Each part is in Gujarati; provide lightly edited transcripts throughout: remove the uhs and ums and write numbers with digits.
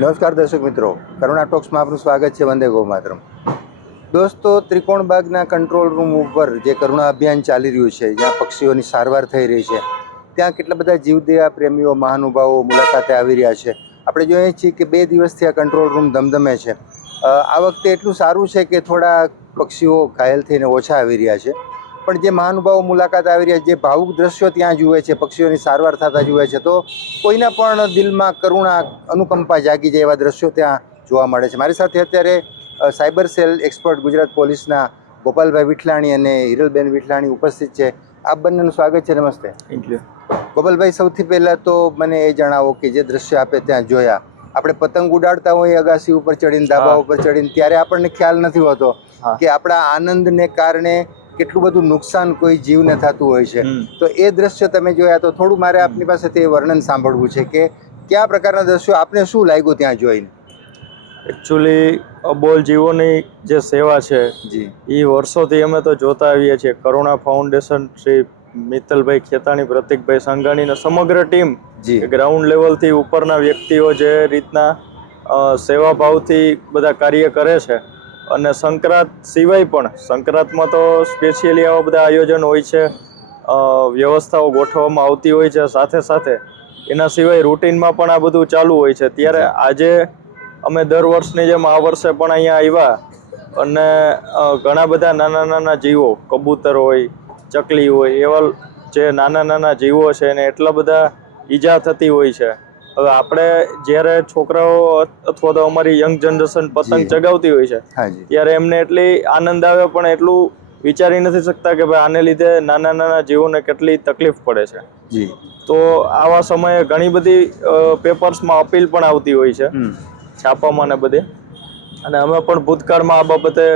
નમસ્કાર દર્શક મિત્રો, કરુણા ટોક્સમાં આપનું સ્વાગત છે. વંદે ગૌ માતરમ. દોસ્તો, ત્રિકોણબાગના કંટ્રોલ રૂમ ઉપર જે કરુણા અભિયાન ચાલી રહ્યું છે, જ્યાં પક્ષીઓની સારવાર થઈ રહી છે, ત્યાં કેટલા બધા જીવદયા પ્રેમીઓ મહાનુભાવો મુલાકાતે આવી રહ્યા છે. આપણે જોઈએ છીએ કે 2 દિવસથી આ કંટ્રોલ રૂમ ધમધમે છે. આ વખતે એટલું સારું છે કે થોડા પક્ષીઓ ઘાયલ થઈને ઓછા આવી રહ્યા છે, પણ જે મહાનુભાવો મુલાકાત આવી રહ્યા છે, જે ભાવુક દ્રશ્યો ત્યાં જુએ છે, પક્ષીઓની સારવાર થતા જુએ છે, તો કોઈના પણ દિલમાં કરુણા, અનુકંપા જાગી જાય એવા દ્રશ્યો ત્યાં જોવા મળે છે. મારી સાથે અત્યારે સાયબર સેલ એક્સપર્ટ ગુજરાત પોલીસના ગોપાલભાઈ વિઠલાણી અને હિરલબેન વિઠલાણી ઉપસ્થિત છે. આપ બંનેનું સ્વાગત છે. નમસ્તે. Thank you. ગોપાલભાઈ, સૌથી પહેલાં તો મને એ જણાવો કે જે દ્રશ્ય આપે ત્યાં જોયા, આપણે પતંગ ઉડાડતા હોઈએ અગાસી ઉપર ચડીને, ધાબા ઉપર ચડીને, ત્યારે આપણને ખ્યાલ નથી હોતો કે આપણા આનંદને કારણે કેટલું બધું નુકસાન કોઈ જીવને થતું હોય છે. તો એ દ્રશ્ય તમે જોયા, તો થોડું મારે આપની પાસેથી વર્ણન સાંભળવું છે કે કયા પ્રકારના દ્રશ્યો આપને શું લાગ્યું ત્યાં જોઈને? એકચ્યુઅલી અબોલ જીવોની જે સેવા છે જી, એ વર્ષોથી અમે તો જોતા આવીએ છીએ. કરુણા ફાઉન્ડેશન, શ્રી મિત્તલભાઈ ખેતાણી, પ્રતિકભાઈ સંઘાણીને સમગ્ર ટીમ, જી, ગ્રાઉન્ડ લેવલથી ઉપરના વ્યક્તિઓ જે રીતના સેવાભાવથી બધા કાર્ય કરે છે, અને સંક્રાંત સિવાય પણ, સંક્રાંતમાં તો સ્પેશિયલી આવા બધા આયોજન હોય છે, વ્યવસ્થાઓ ગોઠવવામાં આવતી હોય છે, સાથે સાથે એના સિવાય રૂટીનમાં પણ આ બધું ચાલુ હોય છે. ત્યારે આજે અમે દર વર્ષની જેમ આ વર્ષે પણ અહીંયા આવ્યા, અને ઘણા બધા નાના નાના જીવો, કબૂતર હોય, ચકલી હોય, એવા જે નાના નાના જીવો છે એને એટલા બધા ઈજા થતી હોય છે. હવે આપણે જ્યારે છોકરાઓ અથવા તો અમારી યંગ જનરેશન પતંગ ચગાવતી હોય છે, ત્યારે એમને એટલી આનંદ આવે, પણ એટલું વિચારી નથી શકતા કે ભાઈ આને લીધે નાના નાના જીવોને કેટલી તકલીફ પડે છે. જી. તો આવા સમયે ઘણી બધી પેપર્સમાં અપીલ પણ આવતી હોય છે, છાપામાં ને બધે, અને અમે પણ ભૂતકાળમાં આ બાબતે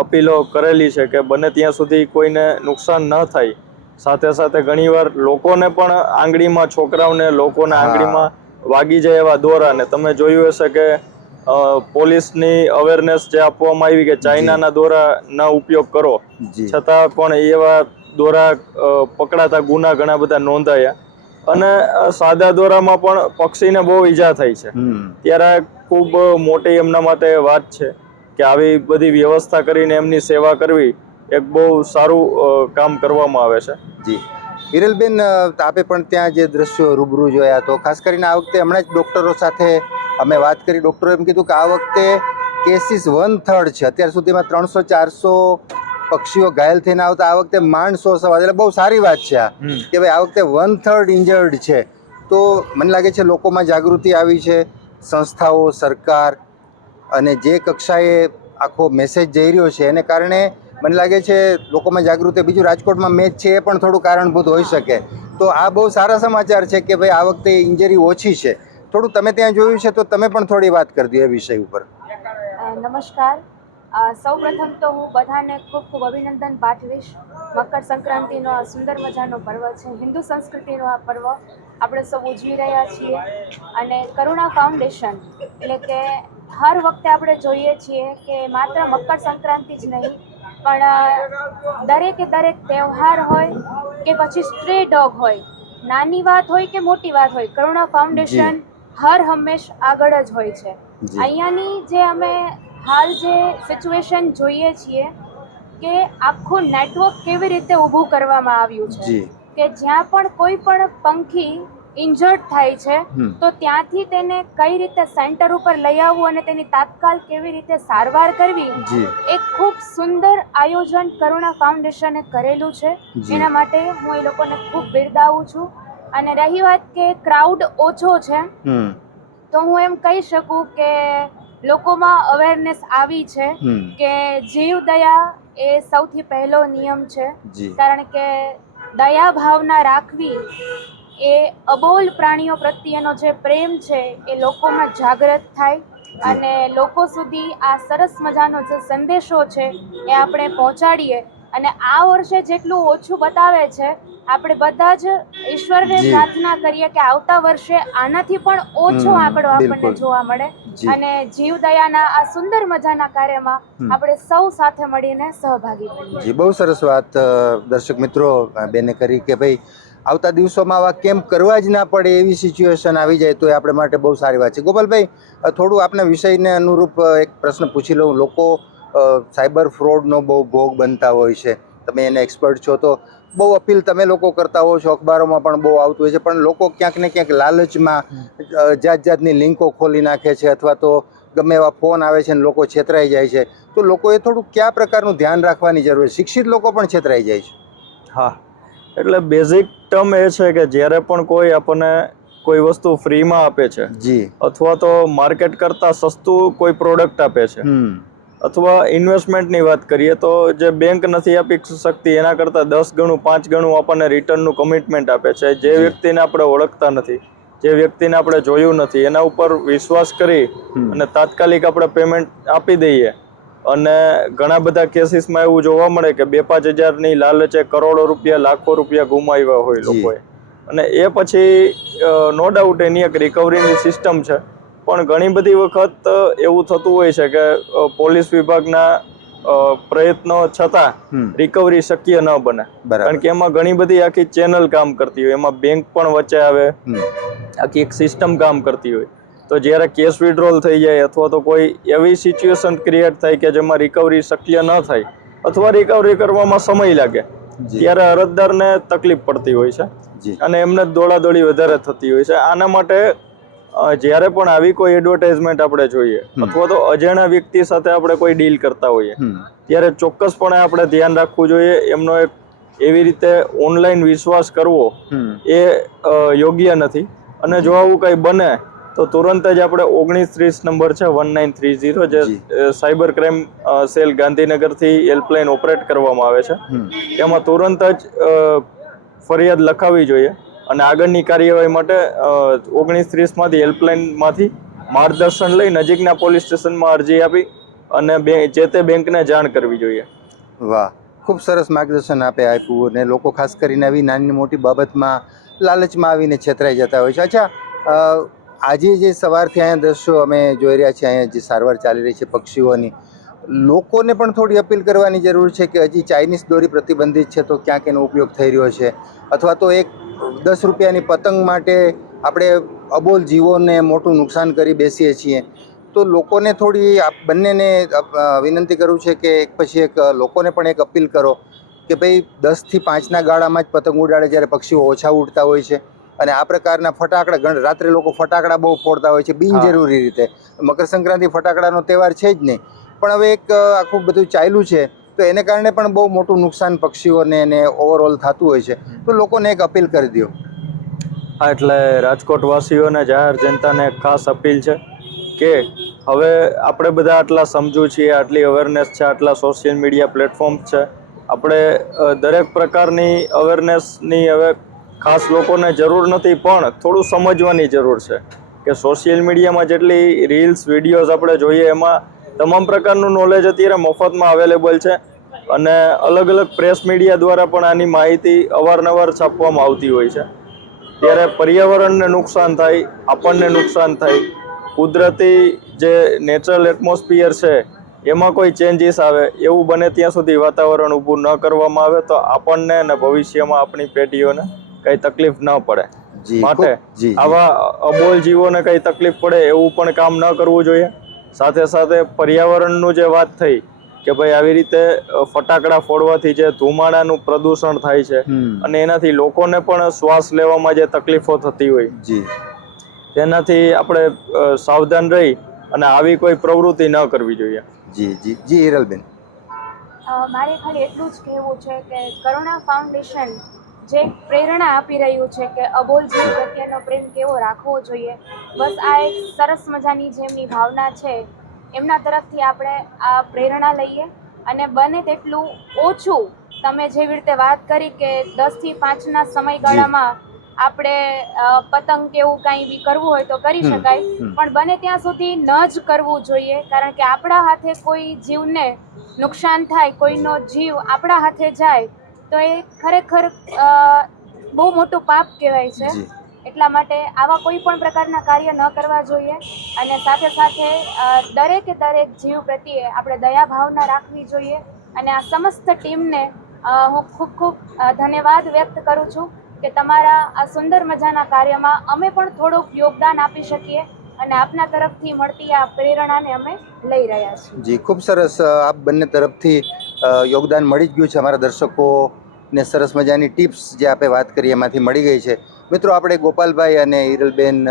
અપીલો કરેલી છે કે બને ત્યાં સુધી કોઈને નુકસાન ન થાય. સાથે સાથે ઘણીવાર લોકોને પણ આંગળીમાં, છોકરાઓને, લોકોને આંગળીમાં વાગી જાય એવા દોરાને તમે જોયું હશે કે પોલીસની અવેરનેસ જે આપવામાં આવી કે ચાઇનાના દોરા ન ઉપયોગ કરો, છતાં પણ એવા દોરા પકડાતા ગુના ઘણા બધા નોંધાયા, અને સાદા દોરામાં પણ પક્ષીને બહુ ઈજા થઈ છે. ત્યારે ખૂબ મોટી એમના માટે વાત છે કે આવી બધી વ્યવસ્થા કરીને એમની સેવા કરવી એક બહુ સારું કામ કરવામાં આવે છે. જી. હિરલબેન, આપે પણ ત્યાં જે દ્રશ્યો રૂબરૂ જોયા, તો ખાસ કરીને આ વખતે હમણાં જ ડૉક્ટરો સાથે અમે વાત કરી. ડૉક્ટરોએ એમ કીધું કે આ વખતે કેસીસ 1/3 છે. અત્યાર સુધીમાં 300-400 પક્ષીઓ ઘાયલ થઈને આવતા, આ વખતે માંડ 100 સવા, એટલે બહુ સારી વાત છે આ કે ભાઈ આ વખતે 1/3 ઇન્જર્ડ છે. તો મને લાગે છે લોકોમાં જાગૃતિ આવી છે, સંસ્થાઓ, સરકાર, અને જે કક્ષાએ આખો મેસેજ જઈ રહ્યો છે એને કારણે મને લાગે છે લોકોમાં જાગૃતિ. બીજું, રાજકોટમાં મેચ છે એ પણ થોડું કારણભૂત હોઈ શકે. તો આ બહુ સારા સમાચાર છે કે ભાઈ આ વખતે ઇન્જરી ઓછી છે. થોડું તમે ત્યાં જોયું છે તો તમે પણ થોડી વાત કરી દો એ વિષય ઉપર. નમસ્કાર. સૌ પ્રથમ તો હું બધાને ખૂબ ખૂબ અભિનંદન પાઠવીશ. મકર સંક્રાંતિનો આ સુંદર મજાનો પર્વ છે, હિન્દુ સંસ્કૃતિનો આ પર્વ આપણે સૌ ઉજવી રહ્યા છીએ. અને કરુણા ફાઉન્ડેશન એટલે કે હર વખતે આપણે જોઈએ છીએ કે માત્ર મકર સંક્રાંતિ જ નહીં, પણ દરેકે દરેક તહેવાર હોય કે પછી સ્ટ્રે ડોગ હોય, નાની વાત હોય કે મોટી વાત હોય, કરુણા ફાઉન્ડેશન હર હંમેશ આગળ જ હોય છે. અહીંયાની જે અમે હાલ જે સિચ્યુએશન જોઈએ છીએ કે આખું નેટવર્ક કેવી રીતે ઊભું કરવામાં આવ્યું છે કે જ્યાં પણ કોઈ પણ પંખી ઇન્જર્ડ થાય છે તો ત્યાંથી તેને કઈ રીતે સેન્ટર ઉપર લઈ આવવું અને તેની તાત્કાલ કેવી રીતે સારવાર કરવી, એક ખૂબ સુંદર આયોજન કરુણા ફાઉન્ડેશને કરેલું છે. એના માટે હું એ લોકોને ખૂબ બિરદાવું છું. અને રહી વાત કે ક્રાઉડ ઓછો છે, તો હું એમ કહી શકું કે લોકોમાં અવેરનેસ આવી છે કે જીવ દયા એ સૌથી પહેલો નિયમ છે. કારણ કે દયા ભાવના રાખવી એ અબોલ પ્રાણીઓ પ્રત્યેનો જે પ્રેમ છે એ લોકોમાં જાગૃત થાય, અને લોકો સુધી આ સરસ મજાનો જે સંદેશો છે એ આપણે પહોંચાડીએ. અને આ વર્ષે જેટલું ઓછું બતાવે છે, આપણે બધા જ ઈશ્વરને પ્રાર્થના કરીએ કે આવતા વર્ષે આનાથી પણ ઓછો આંકડો આપણને જોવા મળે, અને જીવદયાના આ સુંદર મજાના કાર્યમાં આપણે સૌ સાથે મળીને સહભાગી બનીએ. જી, બહુ સરસ વાત દર્શક મિત્રો બેને કરી કે ભાઈ આવતા દિવસોમાં આવા કેમ્પ કરવા જ ના પડે એવી સિચ્યુએશન આવી જાય તો એ આપણે માટે બહુ સારી વાત છે. ગોપાલભાઈ, થોડું આપના વિષયને અનુરૂપ એક પ્રશ્ન પૂછી લઉં. લોકો સાયબર ફ્રોડનો બહુ ભોગ બનતા હોય છે, તમે એને એક્સપર્ટ છો તો બહુ અપીલ તમે લોકો કરતા હો છો, અખબારોમાં પણ બહુ આવતું હોય છે, પણ લોકો ક્યાંક ને ક્યાંક લાલચમાં જાત જાતની લિંકો ખોલી નાખે છે અથવા તો ગમે એવા ફોન આવે છે અને લોકો છેતરાઈ જાય છે. તો લોકોએ થોડું કયા પ્રકારનું ધ્યાન રાખવાની જરૂર છે? શિક્ષિત લોકો પણ છેતરાઈ જાય છે. હા, એટલે બેઝિક ટર્મ એ છે કે જ્યારે પણ કોઈ આપણને કોઈ વસ્તુ ફ્રીમાં આપે છે જી. અથવા તો માર્કેટ કરતાં સસ્તું કોઈ પ્રોડક્ટ આપે છે અથવા ઇન્વેસ્ટમેન્ટની વાત કરીએ તો જે બેંક નથી આપી શકતી એના કરતાં 10 ગણું 5 ગણું આપણને રિટર્નનું કમિટમેન્ટ આપે છે. જે વ્યક્તિને આપણે ઓળખતા નથી, જે વ્યક્તિને આપણે જોયું નથી, એના ઉપર વિશ્વાસ કરી અને તાત્કાલિક આપણે પેમેન્ટ આપી દઈએ અને ઘણા બધા કેસીસમાં એવું જોવા મળે કે 2-5 હજારની લાલચે કરોડો રૂપિયા, લાખો રૂપિયા ગુમાવ્યા હોય લોકોએ. અને એ પછી નો ડાઉટ એની એક રિકવરીની સિસ્ટમ છે, પણ ઘણી બધી વખત એવું થતું હોય છે કે પોલીસ વિભાગના પ્રયત્નો છતાં રિકવરી શક્ય ન બને, કારણ કે એમાં ઘણી બધી આખી ચેનલ કામ કરતી હોય, એમાં બેંક પણ વચ્ચે આવે, આખી એક સિસ્ટમ કામ કરતી હોય. તો જ્યારે કેશ વિડ્રોલ થઈ જાય અથવા તો કોઈ એવી સિચ્યુએશન ક્રિએટ થાય કે જેમાં રિકવરી શક્ય ન થાય અથવા રિકવરી કરવામાં સમય લાગે, ત્યારે અરજદારને તકલીફ પડતી હોય છે અને એમને દોડાદોડી વધારે થતી હોય છે. આના માટે જ્યારે પણ આવી કોઈ એડવર્ટાઇઝમેન્ટ આપણે જોઈએ અથવા તો અજાણ્યા વ્યક્તિ સાથે આપણે કોઈ ડીલ કરતા હોઈએ ત્યારે ચોક્કસપણે આપણે ધ્યાન રાખવું જોઈએ. એમનો એક એવી રીતે ઓનલાઈન વિશ્વાસ કરવો એ યોગ્ય નથી. અને જો આવું કંઈ બને તો તુરંત જ આપણે 1930 નંબર છે 1930 જે સાયબર ક્રાઇમ સેલ ગાંધીનગરથી હેલ્પલાઇન ઓપરેટ કરવામાં આવે છે, એમાં તુરંત જ ફરિયાદ લખાવવી જોઈએ અને આગળની કાર્યવાહી માટે 1930માંથી હેલ્પલાઇનમાંથી માર્ગદર્શન લઈ નજીકના પોલીસ સ્ટેશનમાં અરજી આપી અને જે તે બેંકને જાણ કરવી જોઈએ. વાહ, ખૂબ સરસ માર્ગદર્શન આપ્યું અને લોકો ખાસ કરીને આવી નાની મોટી બાબતમાં લાલચમાં આવીને છેતરાઈ જતા હોય છે. અચ્છા, આજે જે સવારથી અહીંયા દ્રશ્યો અમે જોઈ રહ્યા છીએ, અહીંયા જે સારવાર ચાલી રહી છે પક્ષીઓની, લોકોને પણ થોડી અપીલ કરવાની જરૂર છે કે હજી ચાઇનીઝ દોરી પ્રતિબંધિત છે તો ક્યાંક એનો ઉપયોગ થઈ રહ્યો છે, અથવા તો એક 10 રૂપિયાની પતંગ માટે આપણે અબોલ જીવોને મોટું નુકસાન કરી બેસીએ છીએ. તો લોકોને થોડી બંનેને વિનંતી કરું છે કે એક પછી એક લોકોને પણ એક અપીલ કરો કે ભાઈ 10 થી 5ના ગાળામાં જ પતંગ ઉડાડે જ્યારે પક્ષીઓ ઓછા ઉડતા હોય છે. અને આ પ્રકારના ફટાકડા, રાત્રે લોકો ફટાકડા બહુ ફોડતા હોય છે બિનજરૂરી રીતે. મકર સંક્રાંતિ ફટાકડાનો તહેવાર છે જ નહીં, પણ હવે એક આખું બધું ચાલ્યું છે તો એને કારણે પણ બહુ મોટું નુકસાન પક્ષીઓને એને ઓવરઓલ થતું હોય છે. તો લોકોને એક અપીલ કરી દો. હા, એટલે રાજકોટ વાસીઓને, જાહેર જનતાને ખાસ અપીલ છે કે હવે આપણે બધા આટલા સમજુ છીએ, આટલી અવેરનેસ છે, આટલા સોશિયલ મીડિયા પ્લેટફોર્મ્સ છે, આપણે દરેક પ્રકારની અવેરનેસની હવે ખાસ લોકોને જરૂર નથી, પણ થોડું સમજવાની જરૂર છે કે સોશિયલ મીડિયામાં જેટલી રીલ્સ, વિડીયોઝ આપણે જોઈએ એમાં તમામ પ્રકારનું નોલેજ અત્યારે મફતમાં અવેલેબલ છે અને અલગ અલગ પ્રેસ મીડિયા દ્વારા પણ આની માહિતી અવારનવાર છાપવામાં આવતી હોય છે. ત્યારે પર્યાવરણને નુકસાન થાય, આપણને નુકસાન થાય, કુદરતી જે નેચરલ એટમોસ્ફિયર છે એમાં કોઈ ચેન્જીસ આવે, એવું બને ત્યાં સુધી વાતાવરણ ઊભું ન કરવામાં આવે તો આપણને અને ભવિષ્યમાં આપણી પેઢીઓને કંઈ તકલીફ ન પડે. માટે આવા અબોલ જીવોને કંઈ તકલીફ પડે એવું પણ કામ ન કરવું જોઈએ. સાથે સાથે પર્યાવરણનું જે વાત થઈ કે ભાઈ આવી રીતે ફટાકડા ફોડવાથી જે ધુમાડાનું પ્રદૂષણ થાય છે અને એનાથી લોકોને પણ શ્વાસ લેવામાં જે તકલીફો થતી હોય, તેનાથી આપણે સાવધાન રહી અને આવી કોઈ પ્રવૃત્તિ ન કરવી જોઈએ. જી હિરલબેન, મારે ખાલી એટલું જ કહેવું છે કે કરુણા ફાઉન્ડેશન જે પ્રેરણા આપી રહ્યું છે કે અબોલ જીવ પ્રત્યેનો પ્રેમ કેવો રાખવો જોઈએ, બસ આ એક સરસ મજાની જે એમની ભાવના છે એમના તરફથી આપણે આ પ્રેરણા લઈએ અને બને તેટલું ઓછું, તમે જેવી રીતે વાત કરી કે 10 થી 5ના સમયગાળામાં આપણે પતંગ કે એવું કાંઈ બી કરવું હોય તો કરી શકાય, પણ બને ત્યાં સુધી ન જ કરવું જોઈએ, કારણ કે આપણા હાથે કોઈ જીવને નુકસાન થાય, કોઈનો જીવ આપણા હાથે જાય તો એ ખરેખર બહુ મોટું પાપ કહેવાય છે. એટલા માટે આવા કોઈ પણ પ્રકારના કાર્ય ન કરવા જોઈએ અને સાથે સાથે દરેકે દરેક જીવ પ્રત્યે આપણે દયા ભાવના રાખવી જોઈએ. અને આ સમસ્ત ટીમને હું ખૂબ ખૂબ ધન્યવાદ વ્યક્ત કરું છું કે તમારા આ સુંદર મજાના કાર્યમાં અમે પણ થોડુંક યોગદાન આપી શકીએ અને આપના તરફથી મળતી આ પ્રેરણાને અમે લઈ રહ્યા છીએ. જી, ખૂબ સરસ. આપ બંને તરફથી યોગદાન મળી જ ગયું છે. અમારા દર્શકોને સરસ મજાની ટિપ્સ જે આપે વાત કરી એમાંથી મળી ગઈ છે. મિત્રો, આપણે ગોપાલભાઈ અને હિરલબેન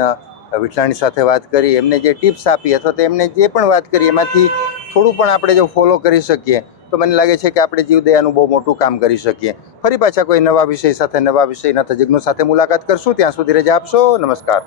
વિઠલાણી સાથે વાત કરી, એમને જે ટિપ્સ આપી અથવા તો એમને જે પણ વાત કરી એમાંથી થોડું પણ આપણે જો ફોલો કરી શકીએ તો મને લાગે છે કે આપણે જીવદયાનું બહુ મોટું કામ કરી શકીએ. ફરી પાછા કોઈ નવા વિષય સાથે નવા વિષયના તજજ્ઞો સાથે મુલાકાત કરશું. ત્યાં સુધી રજા આપશો. નમસ્કાર.